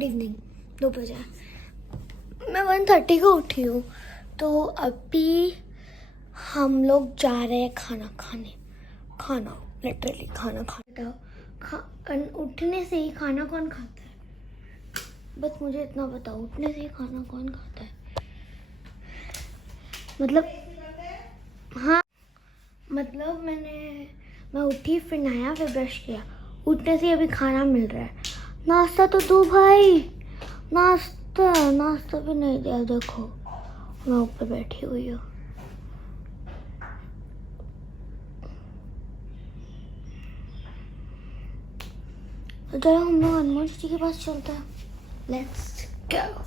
Good evening, 2 बजे। मैं 1:30 को उठी हूँ, तो अभी हम लोग जा रहे हैं खाना खाने। खाना लिटरली खाना उठने से ही खाना कौन खाता है? बस मुझे इतना बताओ, उठने से ही खाना कौन खाता है? मतलब हाँ, मतलब मैं उठी, फिर नहाया, फिर ब्रश किया, उठने से अभी खाना मिल रहा है। नाश्ता तो दो भाई, नाश्ता भी नहीं दिया। देखो मैं ऊपर बैठी हुई हूँ। तो चलो हम लोग अनमोल जी के पास चलते हैं। Let's go.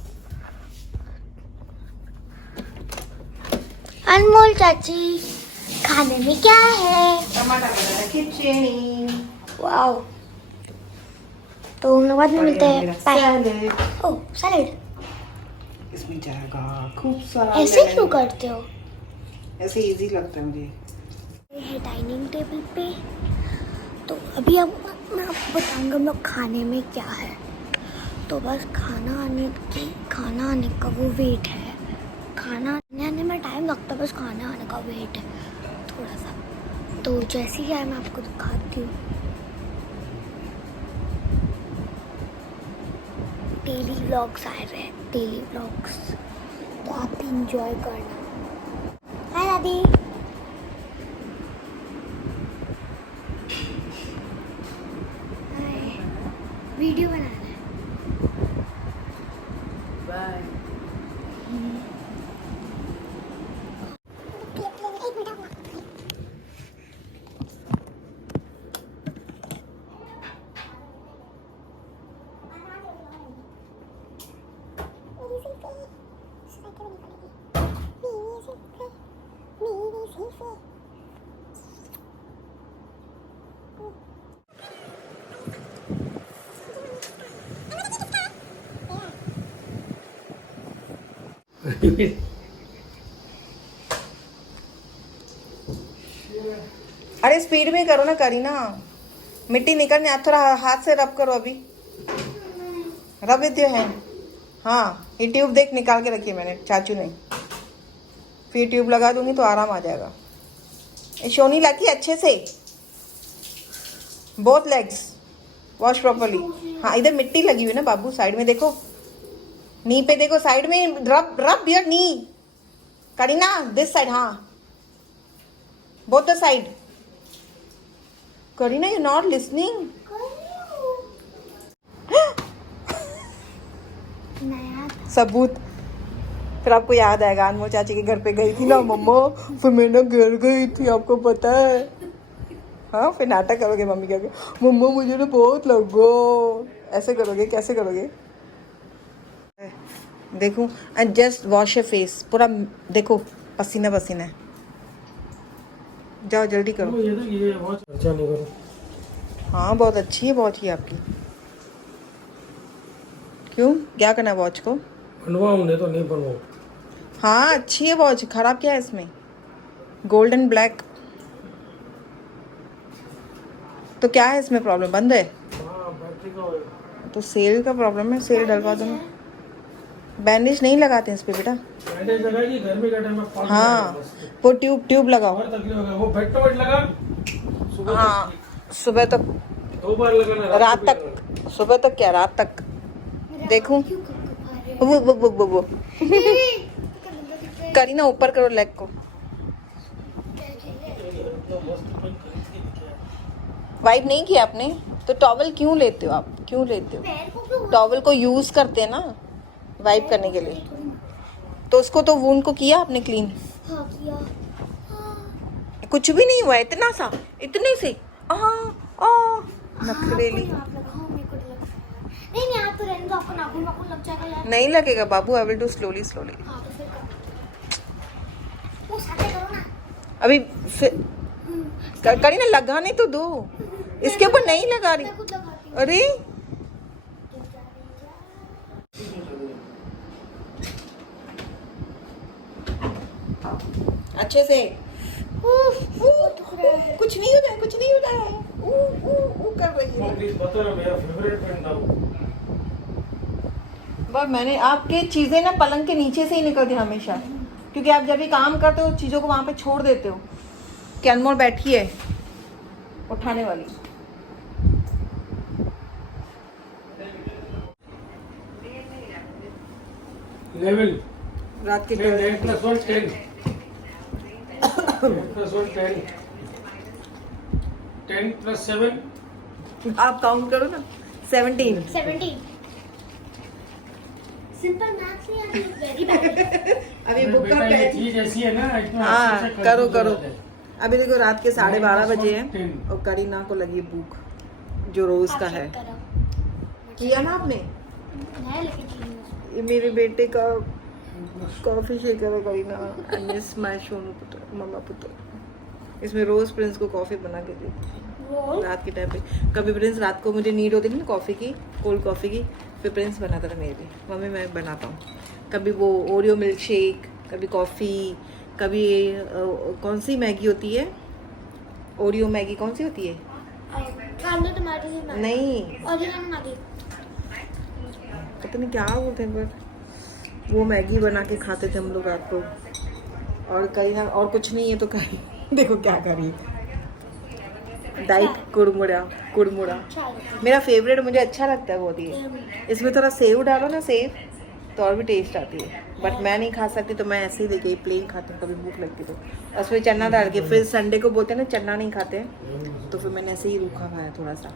अनमोल चाची, खाने में क्या है? टमाटर खिचड़ी। वाओ। तो हम लोग बाद में मिलते हैं। सैलेड। ओह सैलेड, इसमें जाएगा खूब सारा। ऐसे क्यों करते हो? ऐसे इजी लगता है मुझे। ये है डाइनिंग टेबल पे। तो अभी अब मैं आपको बताऊंगा हम लोग खाने में क्या है। तो बस खाना आने का वो वेट है। खाना आने में टाइम लगता है, बस खाना आने का वेट है थोड़ा सा। तो जैसे ही आए मैं आपको दिखाती हूँ। डेली व्लॉग्स आ रहे हैं, डेली व्लॉग्स, तो आप भी इंजॉय करना। हाय दादी। हाय, वीडियो बना रहे हैं। बाय। अरे स्पीड में करो ना करीना, मिट्टी निकलने। आप थोड़ा हाथ से रब करो अभी। रब विद योर हैंड। हाँ, ये ट्यूब देख निकाल के रखी है मैंने, चाचू ने। फिर ट्यूब लगा दूंगी तो आराम आ जाएगा। ये शोनी लाकी अच्छे से, बोथ लेग्स वॉश प्रॉपरली। हाँ, इधर मिट्टी लगी हुई है ना बाबू, साइड में देखो, नी पे देखो, साइड में rub rub your knee. Kareena this side, हाँ both the side. Kareena you not listening. सबूत। फिर आपको याद आएगा, अनमोल चाची के घर पे गई थी ना मम्मा, फिर मैं ना घर गई थी, आपको पता है। हाँ, फिर नाटक करोगे मम्मी के आगे, मम्मा मुझे ना बहुत लगो, ऐसे करोगे? कैसे करोगे? देखो, and just wash your face, पूरा देखो पसीना पसीना है। जाओ जल्दी करो। ये बहुत खर्चा नहीं करो। हाँ बहुत अच्छी है वॉच ही आपकी। क्यों, क्या करना है वॉच को? बनवाऊं नहीं तो नहीं बनवाऊं। हाँ अच्छी है वॉच, खराब क्या है इसमें? Gold and black. तो क्या है इसमें प्रॉब्लम? बंद है? हाँ, बैटरी का होएगा। तो सेल का प्रॉब्लम है, सेल डलवा दो ना। बैंडेज नहीं लगाते हैं इस पे बेटा। बैंडेज लगाएगी गर्मी का टाइम में, फाड़ हाँ, वो ट्यूब लगाओ। और तकलीफ होगा। वो बेड वेट लगा सुबह हाँ तक, सुबह तक, 2 बार लगाना, रात को भी तक। सुबह तक क्या, रात तक? देखूं? वो करीना ऊपर करो लेग को। वाइप नहीं किया आपने तो टॉवल क्यों लेते हो आप? क्यों लेते हो? टॉवल को यूज करते हैं ना वाइप करने के लिए। तो उसको तो वूंड को किया आपने क्लीन? हाँ किया। कुछ भी नहीं हुआ, इतना सा, इतने से। नखरेली। नहीं आप तो रहने दो, आपको नाखून लग जाएगा यार। नहीं लगेगा बाबू, I will do slowly slowly. हाँ तो फिर वो साथे करो ना अभी करीना लगाने तो दो, इसके ऊपर नहीं लगा रही। मैं खुद लगाती हूँ। अरे अच्छे से। कुछ नहीं होता है, कुछ नहीं होता है। कर रही है। प्लीज बता ना, मेरा फेवरेट पेन था वो। वह मैंने आपके चीजें ना पलंग के नीचे से ही निकलती हमेशा, क्योंकि आप जब भी काम करते हो चीजों को वहां पे छोड़ देते हो। कि अनमोल बैठी है उठाने वाली। लेवल रात के 10 plus 1 10 10 plus 1 10 10 plus 7 आप काउंट करो ना, 17। 17 सिंपल मैथ्स नहीं आती, वेरी बैड। अभी बुक का बेटा, ये पेन। चीज ऐसी है ना, इतना हाँ, अच्छे से करो confuse हो करो। जाता है। अभी देखो रात के 12:30 बजे हैं 10 और करीना को लगी भूख, जो रोज का है। किया ना आपने? मैं लेके चली ये मेरे बेटे का कॉफी शेकर है Kareena. I miss my Sonu पुत्र, मम्मा पुत्र। इसमें रोज प्रिंस को कॉफी बना के देती रोज रात के टाइम पे। कभी प्रिंस रात को मुझे नीड होती थी ना कॉफी की, कोल्ड कॉफी की, फिर प्रिंस बनाता था मेरे लिए। मम्मी मैं बनाता हूँ, कभी वो ओरियो मिल्क शेक, कभी कॉफ़ी, कभी कौन सी मैगी होती है, ओरियो मैगी कौन सी होती है? कांदा टमाटर की मैगी नहीं, ओरिजिनल मैगी। पता नहीं क्या बोलते हैं, पर वो मैगी बना के खाते थे हम लोग रात को। और कहीं ना और कुछ नहीं है तो कहीं देखो क्या करी, डाइट कुड़मुड़ा कुड़मुड़ा अच्छा है। मेरा फेवरेट, मुझे अच्छा लगता है बहुत ही। इसमें थोड़ा सेव डालो ना, सेव तो और भी टेस्ट आती है। बट मैं नहीं खा सकती तो मैं ऐसे ही लेके प्लेन खाती हूँ, कभी भूख लगती तो। उसमें चना डाल के, फिर संडे को बोलते हैं ना चना नहीं खाते हैं, तो फिर मैंने ऐसे ही रूखा खाया थोड़ा सा।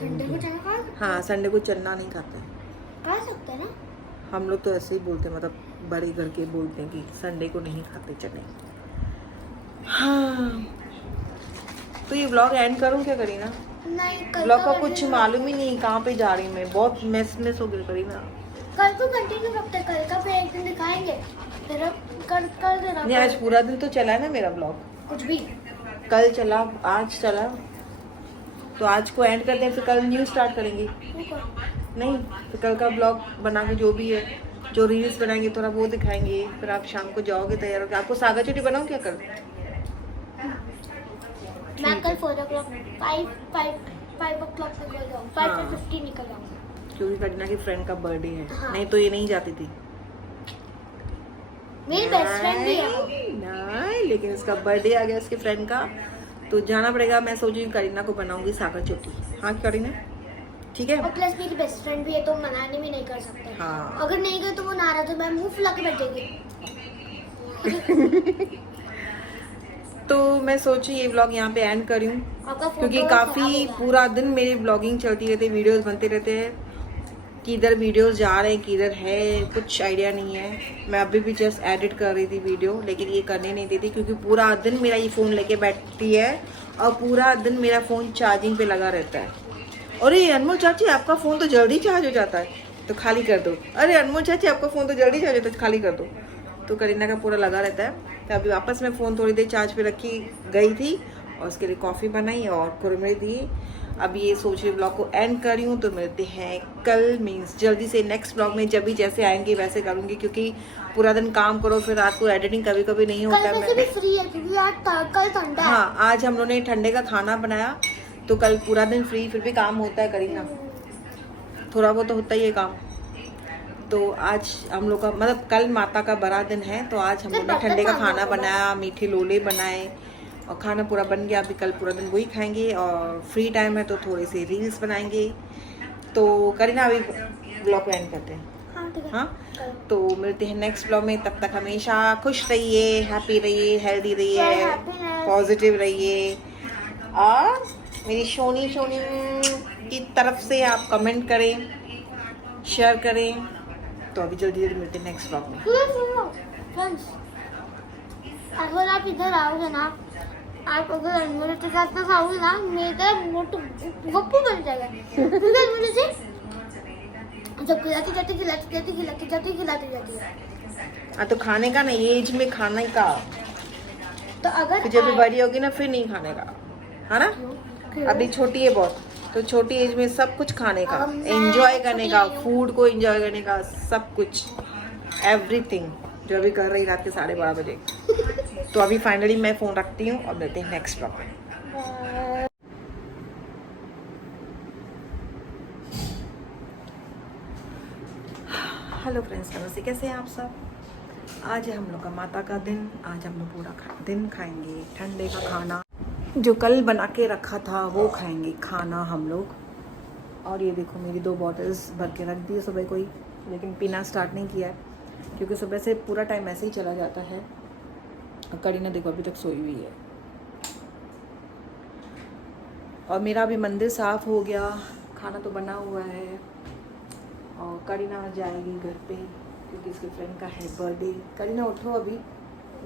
ठंडे को चना खा हाँ, संडे को चना नहीं खाते हैं खा सकते हैं ना। हम लोग, तो ऐसे ही बोलते हैं, मतलब बड़े घर के बोलते हैं कि संडे को नहीं खाते चने। हाँ, तो ये व्लॉग एंड करूँ क्या करीना? नहीं, कल व्लॉग का कुछ मालूम ही नहीं कहाँ पे जा रही मैं, बहुत मिस हो गई करीना। कल को कंटिन्यू रखते हैं, कल का फिर एक दिन दिखाएंगे, फिर कल कल देना नहीं, आज पूरा दिन तो चला है ना मेरा व्लॉग। कुछ भी। कल चला, आज चला, तो आज को एंड करते हैं, फिर कल न्यू स्टार्ट करेंगे। नहीं, तो कल का ब्लॉग बना के जो भी है, जो रील्स बनाएंगे थोड़ा वो दिखाएंगे। फिर आप शाम को जाओगे तैयार होकर। आपको सागा चुटी बनाऊँ क्या कल? मैं कल 4 o'clock 5 o'clock निकल जाऊँ, 5:50 निकल जाऊँ, क्योंकि करीना की फ्रेंड का बर्थडे है। हाँ। नहीं तो ये नहीं जाती थी। मेरी बेस्ट फ्रेंड भी है वो। नहीं, लेकिन इसका बर्थडे आ गया इसके फ्रेंड का, तो जाना पड़ेगा। मैं सोच रही हूँ करीना को बनाऊंगी सागा चुटी। हाँ करीना, ठीक है। और प्लस मेरी बेस्ट फ्रेंड भी है, तो मनाने भी नहीं कर सकते। हाँ। अगर नहीं गए तो वो नाराज हो, मैं मुंह फुला के बैठ जाएगी। तो मैं सोची ये व्लॉग यहाँ पे एंड करी हूँ, आपका फोटो क्योंकि खराब काफ़ी होगा। पूरा दिन मेरी ब्लॉगिंग चलती रहती है, वीडियोस बनते रहते हैं। किधर वीडियोस जा रहे हैं, किधर है, कुछ आइडिया नहीं है। मैं अभी भी जस्ट एडिट कर रही थी वीडियो, लेकिन ये करने नहीं देती, क्योंकि पूरा दिन मेरा ये फ़ोन लेके बैठती है और पूरा दिन मेरा फ़ोन चार्जिंग पे लगा रहता है। अरे अनमोल चाची, आपका फ़ोन तो जल्दी चार्ज हो जाता है, तो खाली कर दो। अरे अनमोल चाची, आपका फ़ोन तो जल्दी चार्ज होता है, खाली कर दो। तो करीना का पूरा लगा रहता है। तो अभी वापस मैं फ़ोन थोड़ी देर चार्ज पे रखी गई थी और उसके लिए कॉफ़ी बनाई और कुरमुरे दिए। अब ये सोच रही ब्लॉग को एंड कर रही हूँ। तो मिलते हैं कल, मीन्स जल्दी से नेक्स्ट ब्लॉग में। जब भी जैसे आएंगे वैसे करूँगी, क्योंकि पूरा दिन काम करो, फिर रात को एडिटिंग कभी कभी नहीं होता कल है। वैसे भी फ्री है क्योंकि आज कल ठंडा है। हाँ, आज हम लोगों ने ठंडे का खाना बनाया, तो कल पूरा दिन फ्री। फिर भी काम होता है करीना, थोड़ा बहुत तो होता ही है काम। तो आज हम लोग का मतलब कल माता का बड़ा दिन है, तो आज हम लोग ने ठंडे का खाना बनाया, मीठे लोले बनाए और खाना पूरा बन गया। अभी कल पूरा दिन वही खाएंगे और फ्री टाइम है तो थोड़े से रील्स बनाएंगे। तो करीना अभी ब्लॉग को एंड करते हैं। हाँ, ठीक है। हाँ, तो मिलते हैं नेक्स्ट ब्लॉग में। तब तक हमेशा खुश रहिए, हैप्पी रहिए, हेल्दी रहिए, पॉजिटिव रहिए। और मेरी सोनी की तरफ से आप कमेंट करें, शेयर करें। तो अभी जल्दी जल्दी मिलते हैं नेक्स्ट ब्लॉग में। सुनो फ्रेंड्स, अगर आप इधर आओगे ना, आप अगर अनमोल के साथ में खाओगे ना, मेरा मोटू गप्पू बन जाएगा। फिर मुझे से जब खिलाती जाती है। तो खाने का ना, ये एज में खाने का, तो अगर फिर जब बड़ी होगी ना फिर नहीं खाने का, है ना। अभी छोटी है बहुत, तो छोटी एज में सब कुछ खाने का, एंजॉय करने का, फूड को एंजॉय करने का, सब कुछ, एवरीथिंग जो अभी कर रही रात के 12:30 बजे। तो अभी फाइनली मैं फ़ोन रखती हूँ और मिलते हैं नेक्स्ट ब्लॉग में। हेलो फ्रेंड्स, नमस्ते। कैसे हैं आप सब? आज है हम लोग का माता का दिन। आज हम लोग पूरा दिन खाएंगे ठंडे का खाना, जो कल बना के रखा था वो खाएंगे खाना हम लोग। और ये देखो मेरी 2 बॉटल्स भर के रख दी है सुबह को ही, लेकिन पीना स्टार्ट नहीं किया है क्योंकि सुबह से पूरा टाइम ऐसे ही चला जाता है। और करीना देखो अभी तक सोई हुई है। और मेरा भी मंदिर साफ़ हो गया, खाना तो बना हुआ है। और करीना जाएगी घर पे क्योंकि इसके फ्रेंड का है बर्थडे। करीना उठो अभी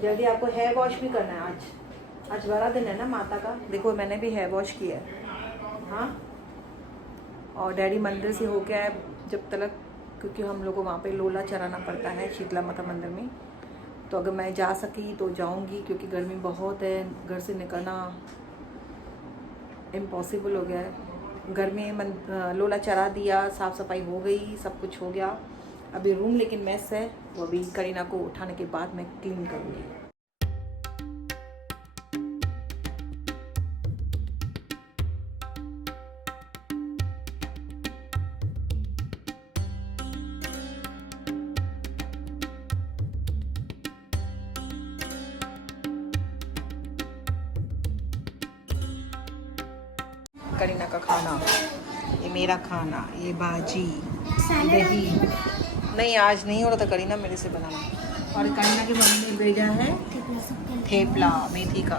जल्दी, आपको हेयर वॉश भी करना है आज बड़ा दिन है ना माता का। देखो मैंने भी हेयर वॉश किया है। हाँ, और डैडी मंदिर से होके आए जब तक, क्योंकि हम लोग को वहाँ पे लोला चराना पड़ता है शीतला माता मंदिर में। तो अगर मैं जा सकी तो जाऊँगी क्योंकि गर्मी बहुत है, घर से निकलना इम्पॉसिबल हो गया है। घर में लोला चरा दिया, साफ़ सफाई हो गई, सब कुछ हो गया। अभी रूम लेकिन मेस है, वो अभी करीना को उठाने के बाद मैं क्लीन करूँगी। करीना का खाना, ये मेरा खाना, ये भाजी, दही। नहीं आज नहीं हो रहा था करीना मेरे से बनाना। और करीना की मम्मी ने भेजा है थेपला मेथी का।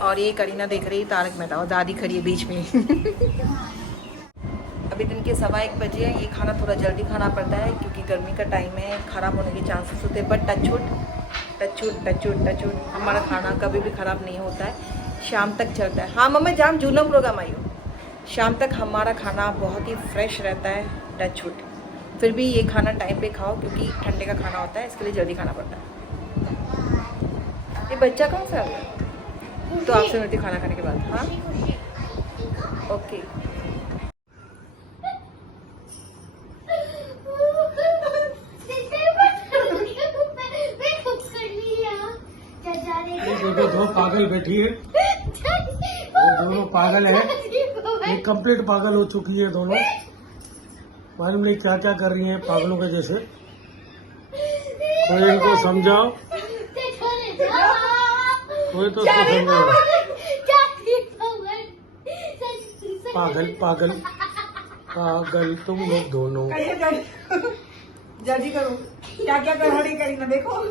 और ये करीना देख रही है तारक मेहता और दादी खड़ी है बीच में। अभी दिन के 1:15 बजे हैं। ये खाना थोड़ा जल्दी खाना पड़ता है क्योंकि गर्मी का टाइम है, ख़राब होने के चांसेस होते हैं। बट टचवुड हमारा खाना कभी भी ख़राब नहीं होता है, शाम तक चलता है। हाँ मम्मा जाम जूना प्रोग्राम आई हो, शाम तक हमारा खाना बहुत ही फ्रेश रहता है, टचवुड। फिर भी ये खाना टाइम पे खाओ क्योंकि ठंडे का खाना होता है, इसके लिए जल्दी खाना पड़ता है। ये बच्चा कौन सा है? तो आपसे मिलती खाना खाने के बाद। हाँ ओके। देखो 2 पागल बैठी है, ये दोनों पागल है, ये कंप्लीट पागल हो चुकी है दोनों। मालूम नहीं क्या क्या कर रही हैं पागलों के जैसे। कोई इनको समझाओ, कोई तो उसको समझाओ। पागल तुम लोग दोनों। जल्दी करो, क्या क्या कर रही करीना देखो।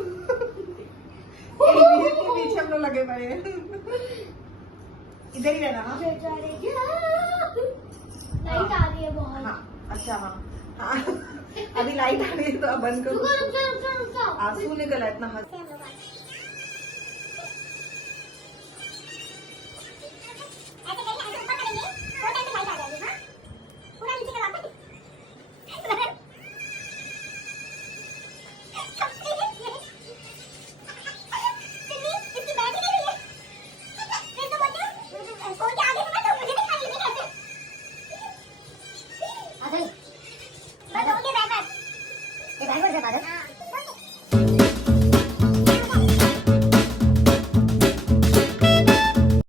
पीछे हम लोग लगे पड़े हैं। इधर ही रहना। हाँ लाइट आ रही है बहुत। हाँ अच्छा हाँ अभी लाइट आ रही है तो अब बंद करो। आंसू निकला इतना हंस।